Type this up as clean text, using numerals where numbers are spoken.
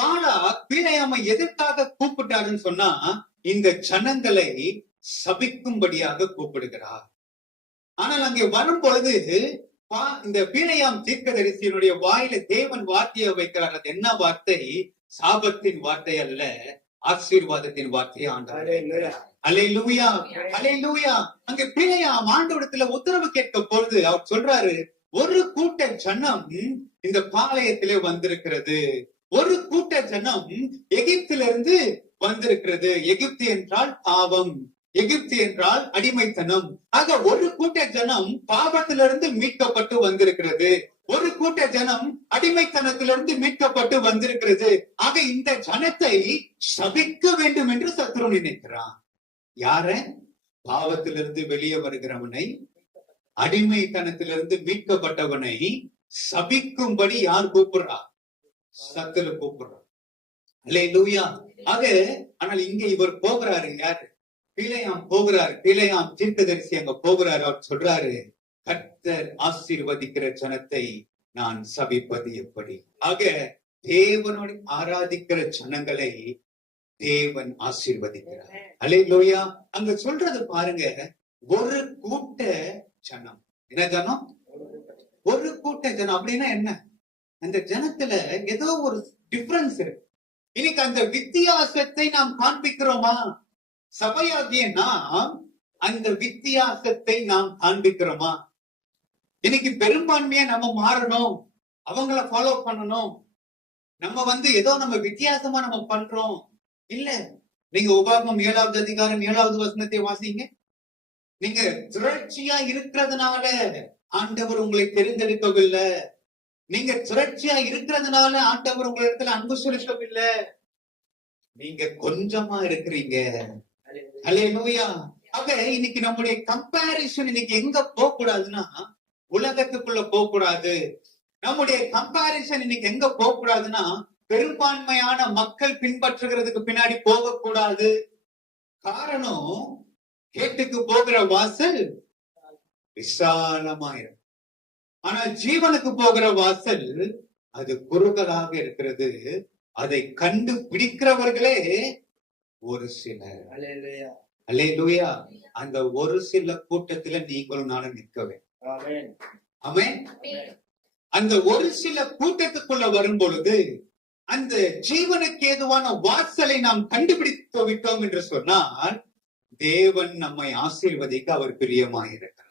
பாலாக் பிலேயாமை எதற்காக கூப்பிட்டாருன்னு சொன்னா, இந்த ஜனங்களை சபிக்கும்படியாக கூப்பிடுகிறார். ஆனால் அங்கே வரும் பொழுது இந்த பிலேயாம் தீர்க்கதரிசியினுடைய வாயில தேவன் வார்த்தையை வைக்கிறார். அது என்ன வார்த்தை? சாபத்தின் வார்த்தை அல்ல, ஆசீர்வாதத்தின் வார்த்தையை ஆண்டவர். அல்லேலூயா, அல்லேலூயா. அங்க பிலேயாம் ஆண்டவரிடத்துல உத்தரவு கேட்க பொழுது அவர் சொல்றாரு, ஒரு கூட்ட ஜனம் இந்த பாளையத்திலே வந்திருக்கிறது, ஒரு கூட்ட ஜனம் எகிப்திலிருந்து வந்திருக்கிறது. எகிப்து என்றால் பாவம், எகிப்து என்றால் அடிமைத்தனம். ஆக ஒரு கூட்ட ஜனம் பாவத்திலிருந்து மீட்கப்பட்டு வந்திருக்கிறது, ஒரு கூட்ட ஜனம் அடிமைத்தனத்திலிருந்து மீட்கப்பட்டு வந்திருக்கிறது. ஆக இந்த ஜனத்தை சபிக்க வேண்டும் என்று சத்ரு நினைக்கிறான். யார? பாவத்திலிருந்து வெளியே வருகிறவனை, அடிமைத்தனத்திலிருந்து மீட்கப்பட்டவனை சபிக்கும்படி யார் கூப்பிடுறா? சத்துரு கூப்பிடுறா. அல்லேலூயா. ஆக ஆனால் இங்க இவர் போகிறாரு, யாரு? பிலேயாம் போகிறார். பிலேயாம் தீர்க்கதரிசி அங்க போகிறாரு. அவர் சொல்றாரு, கர்த்தர் ஆசீர்வதிக்கிற ஜனத்தை நான் சபிப்பது எப்படி? ஆக தேவனோடு ஆராதிக்கிற ஜனங்களை தேவன் ஆசீர்வதிக்கிறார். அல்லேலூயா. அங்க சொல்றது பாருங்க, ஒரு கூட்ட ஜனம். என்ன ஜனம்? ஒரு கூட்ட ஜனம். அப்படின்னா என்ன? அந்த ஜனத்துல ஏதோ ஒரு டிஃபரன்ஸ் இருக்கு. இன்னைக்கு அந்த வித்தியாசத்தை நாம் காண்பிக்கிறோமா? சபையாகிய நாம் அந்த வித்தியாசத்தை நாம் காண்பிக்கிறோமா? இன்னைக்கு பெரும்பான்மையா நம்ம மாறணும், அவங்கள ஃபாலோ பண்ணணும், நம்ம ஏதோ நம்ம வித்தியாசமா நம்ம பண்றோம். இல்ல, நீங்க உபாகமம் 7வது அதிகாரம் 7வது வசனத்தை வாசிங்க. நீங்க திரட்சியா இருக்கிறதுனால ஆண்டவர் உங்களை தெரிந்தெடுக்கவில்லை. நீங்க திரட்சியா இருக்கிறதுனால ஆண்டவர் உங்களிடத்துல அன்பு செலுத்தவில்லை. நீங்க கொஞ்சமா இருக்கிறீங்க. அல்லேலூயா. ஆக இன்னைக்கு நம்முடைய கம்பேரிசன் இன்னைக்கு எங்க போக கூடாதுன்னா, உலகத்துக்குள்ள போக கூடாது. நம்முடைய கம்பேரிசன் இன்னைக்கு எங்க போக கூடாதுன்னா, பெரும்பான்மையான மக்கள் பின்பற்றுகிறதுக்கு பின்னாடி போகக்கூடாது. காரணம், கேட்டுக்கு போகிற வாசல் விசாலமாயிரும், ஆனால் ஜீவனுக்கு போகிற வாசல் அது குறுகலாக இருக்கிறது. அதை கண்டு பிடிக்கிறவர்களே ஒரு சிலர். அல்லேலூயா. அந்த ஒரு சில கூட்டத்துல நீங்களும் நானும் நிற்கவே. ஆமென். அந்த ஒரு சில கூட்டத்துக்குள்ள வரும் பொழுது அந்த ஜீவனுக்கு ஏதுவான வாசலை நாம் கண்டுபிடித்து விட்டோம் என்று சொன்னால், தேவன் நம்மை ஆசீர்வதிக்க அவர் பிரியமாயிருக்கிறார்.